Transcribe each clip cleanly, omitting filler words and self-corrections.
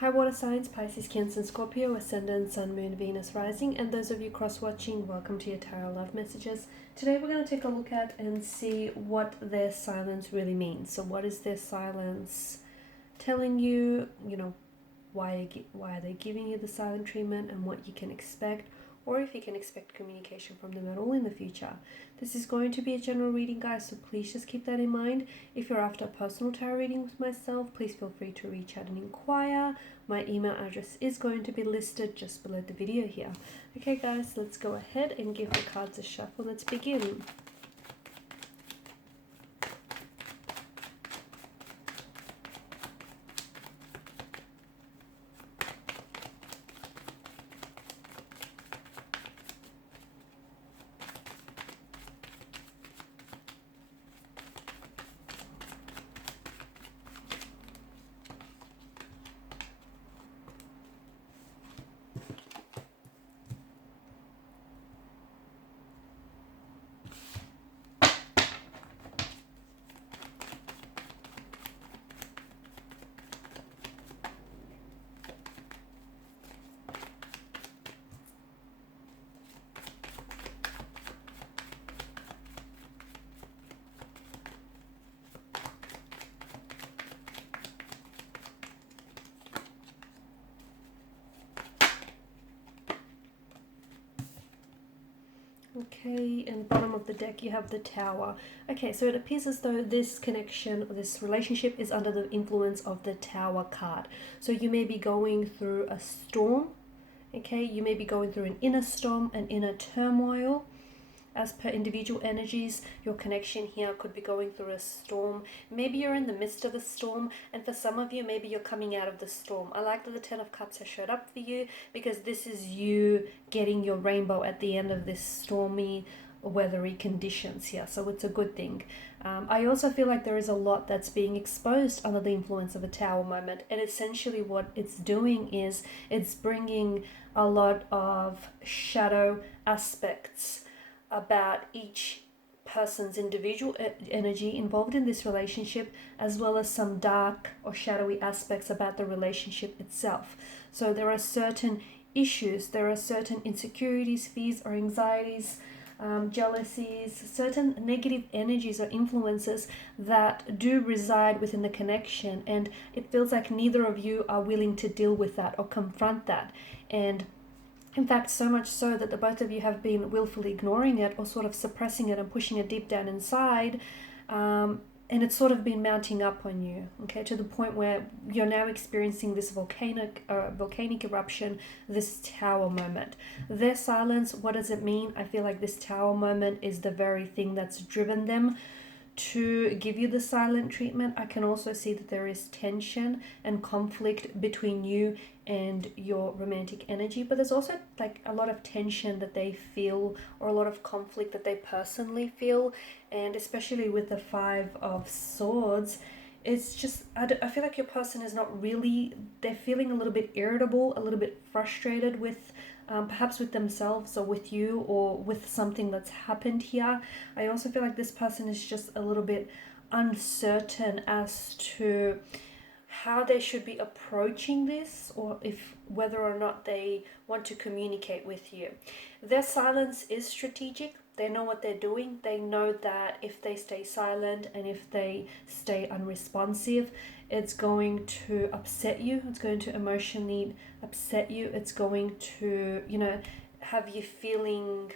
Hi water signs, Pisces, Cancer, and Scorpio, Ascendant, Sun, Moon, Venus, Rising, and those of you cross-watching, welcome to your Tarot Love Messages. Today we're going to take a look at and see what their silence really means. So what is their silence telling you, why are they giving you the silent treatment and what you can expect, or if you can expect communication from them at all in the future. This is going to be a general reading, guys, so please just keep that in mind. If you're after a personal tarot reading with myself, please feel free to reach out and inquire. My email address is going to be listed just below the video here. Okay guys, let's go ahead and give the cards a shuffle. Let's begin. Okay, and bottom of the deck you have the Tower. Okay, so it appears as though this connection, or this relationship, is under the influence of the Tower card. So you may be going through a storm, okay? You may be going through an inner storm, an inner turmoil. As per individual energies, your connection here could be going through a storm. Maybe you're in the midst of a storm, and for some of you, maybe you're coming out of the storm. I like that the Ten of Cups has showed up for you, because this is you getting your rainbow at the end of this stormy, weathery conditions here. So it's a good thing. I also feel like there is a lot that's being exposed under the influence of a Tower moment, and essentially what it's doing is it's bringing a lot of shadow aspects about each person's individual energy involved in this relationship, as well as some dark or shadowy aspects about the relationship itself. So there are certain issues, there are certain insecurities, fears, or anxieties, jealousies, certain negative energies or influences that do reside within the connection, and it feels like neither of you are willing to deal with that or confront that. And in fact, so much so that the both of you have been willfully ignoring it or sort of suppressing it and pushing it deep down inside. And it's sort of been mounting up on you, okay, to the point where you're now experiencing this volcanic eruption, this Tower moment. Their silence, what does it mean? I feel like this Tower moment is the very thing that's driven them to give you the silent treatment. I can also see that there is tension and conflict between you and your romantic energy, but there's also like a lot of tension that they feel, or a lot of conflict that they personally feel. And especially with the Five of Swords, it's just, I feel like your person is not really, they're feeling a little bit irritable, a little bit frustrated with perhaps with themselves or with you or with something that's happened here. I also feel like this person is just a little bit uncertain as to how they should be approaching this, or if whether or not they want to communicate with you. Their silence is strategic. They know what they're doing. They know that if they stay silent and if they stay unresponsive, it's going to upset you. It's going to emotionally upset you. It's going to, have you feeling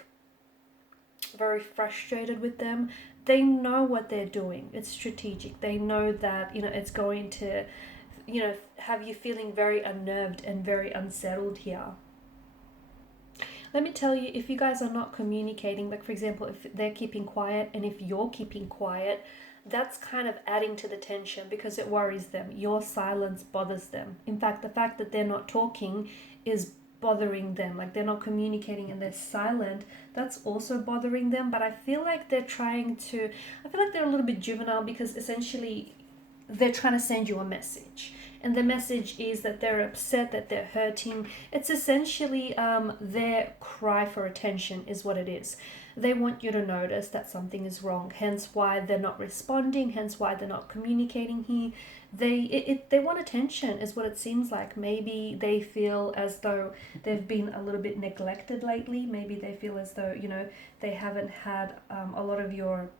very frustrated with them. They know what they're doing. It's strategic. They know that, it's going to, have you feeling very unnerved and very unsettled here. Let me tell you, if you guys are not communicating, like for example, if they're keeping quiet and if you're keeping quiet, that's kind of adding to the tension because it worries them. Your silence bothers them. In fact, the fact that they're not talking is bothering them. Like they're not communicating and they're silent, that's also bothering them. But I feel like they're a little bit juvenile, because essentially they're trying to send you a message. And the message is that they're upset, that they're hurting. It's essentially their cry for attention is what it is. They want you to notice that something is wrong, hence why they're not responding, hence why they're not communicating here. they want attention is what it seems like. Maybe they feel as though they've been a little bit neglected lately. Maybe they feel as though, they haven't had a lot of your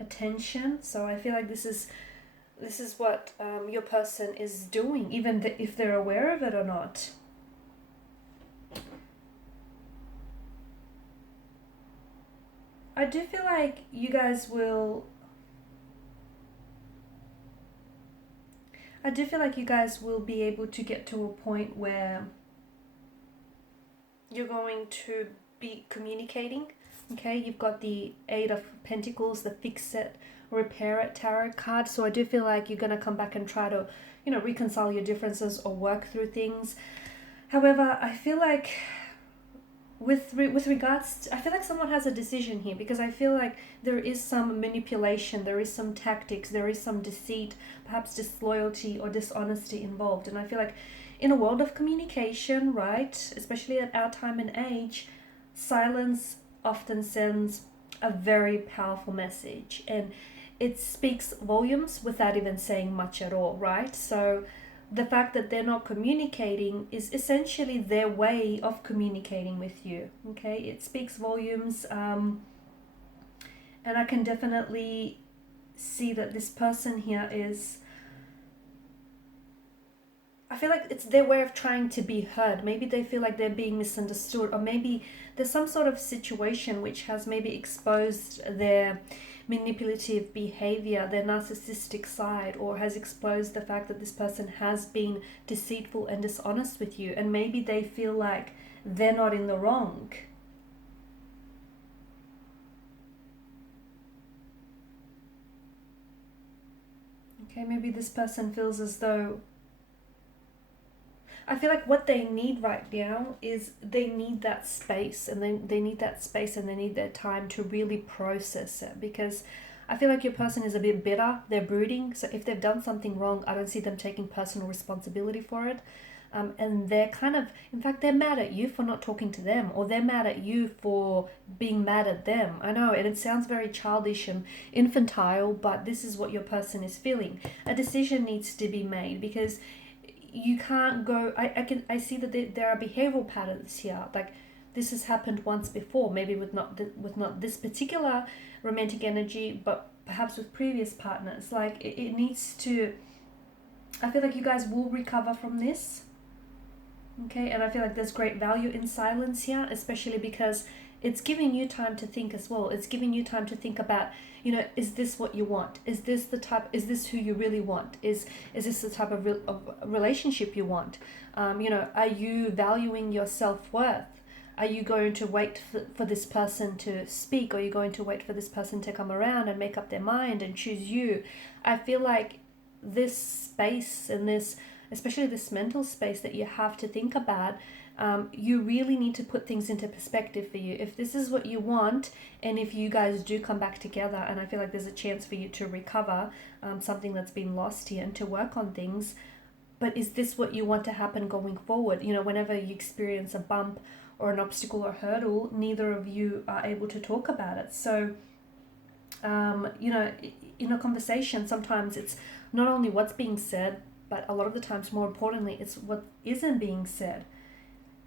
attention. So I feel like this is what your person is doing, even if they're aware of it or not. I do feel like you guys will I do feel like you guys will be able to get to a point where you're going to be communicating. Okay, you've got the Eight of Pentacles, the Fix It, Repair It tarot card. So I do feel like you're going to come back and try to, reconcile your differences or work through things. However, I feel like with regards to, I feel like someone has a decision here, because I feel like there is some manipulation, there is some tactics, there is some deceit, perhaps disloyalty or dishonesty involved. And I feel like in a world of communication, right, especially at our time and age, silence often sends a very powerful message, and it speaks volumes without even saying much at all, right? So the fact that they're not communicating is essentially their way of communicating with you. Okay, it speaks volumes, and I can definitely see that this person here is, I feel like it's their way of trying to be heard. Maybe they feel like they're being misunderstood, or maybe there's some sort of situation which has maybe exposed their manipulative behavior, their narcissistic side, or has exposed the fact that this person has been deceitful and dishonest with you, and maybe they feel like they're not in the wrong. Okay, maybe this person feels as though, I feel like what they need right now is they need that space, and they need that space and they need their time to really process it, because I feel like your person is a bit bitter, they're brooding. So if they've done something wrong, I don't see them taking personal responsibility for it. And they're kind of, in fact, they're mad at you for not talking to them, or they're mad at you for being mad at them. I know, and it sounds very childish and infantile, but this is what your person is feeling. A decision needs to be made, because you can't go, I see that there are behavioral patterns here. Like, this has happened once before, maybe with not this particular romantic energy, but perhaps with previous partners. Like, it needs to, I feel like you guys will recover from this. Okay, and I feel like there's great value in silence here, especially because it's giving you time to think as well. It's giving you time to think about, is this what you want? Is this who you really want? Is this the type of relationship you want? Are you valuing your self-worth? Are you going to wait for this person to speak? Or are you going to wait for this person to come around and make up their mind and choose you? I feel like this space and this, especially this mental space that you have to think about, you really need to put things into perspective for you. If this is what you want, and if you guys do come back together, and I feel like there's a chance for you to recover something that's been lost here and to work on things, but is this what you want to happen going forward? Whenever you experience a bump or an obstacle or hurdle, neither of you are able to talk about it. So, in a conversation, sometimes it's not only what's being said, but a lot of the times, more importantly, it's what isn't being said.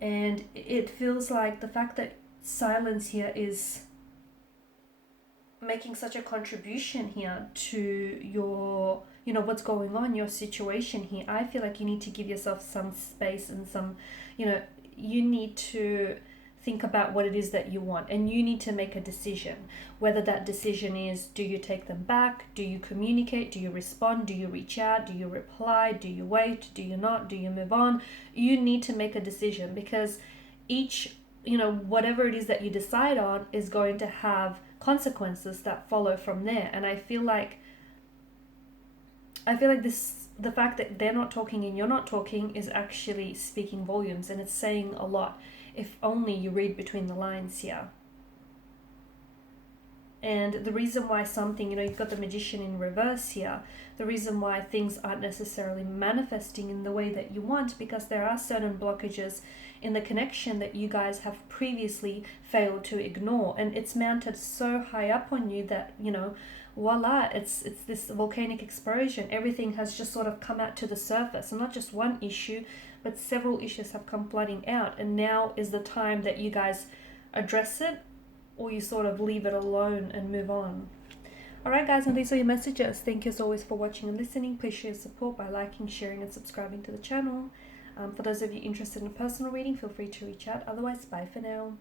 And it feels like the fact that silence here is making such a contribution here to your, what's going on, your situation here. I feel like you need to give yourself some space and some, you need to think about what it is that you want, and you need to make a decision. Whether that decision is, do you take them back? Do you communicate? Do you respond? Do you reach out? Do you reply? Do you wait? Do you not? Do you move on? You need to make a decision, because each, whatever it is that you decide on is going to have consequences that follow from there. And I feel like this, the fact that they're not talking and you're not talking, is actually speaking volumes, and it's saying a lot. If only you read between the lines here. And the reason why something, you've got the Magician in reverse here, the reason why things aren't necessarily manifesting in the way that you want, because there are certain blockages in the connection that you guys have previously failed to ignore. And it's mounted so high up on you that, voila, it's this volcanic explosion. Everything has just sort of come out to the surface, and not just one issue, but several issues have come flooding out. And now is the time that you guys address it, or you sort of leave it alone and move on. Alright guys, and these are your messages. Thank you as always for watching and listening. Please share your support by liking, sharing and subscribing to the channel. For those of you interested in a personal reading, feel free to reach out. Otherwise, bye for now.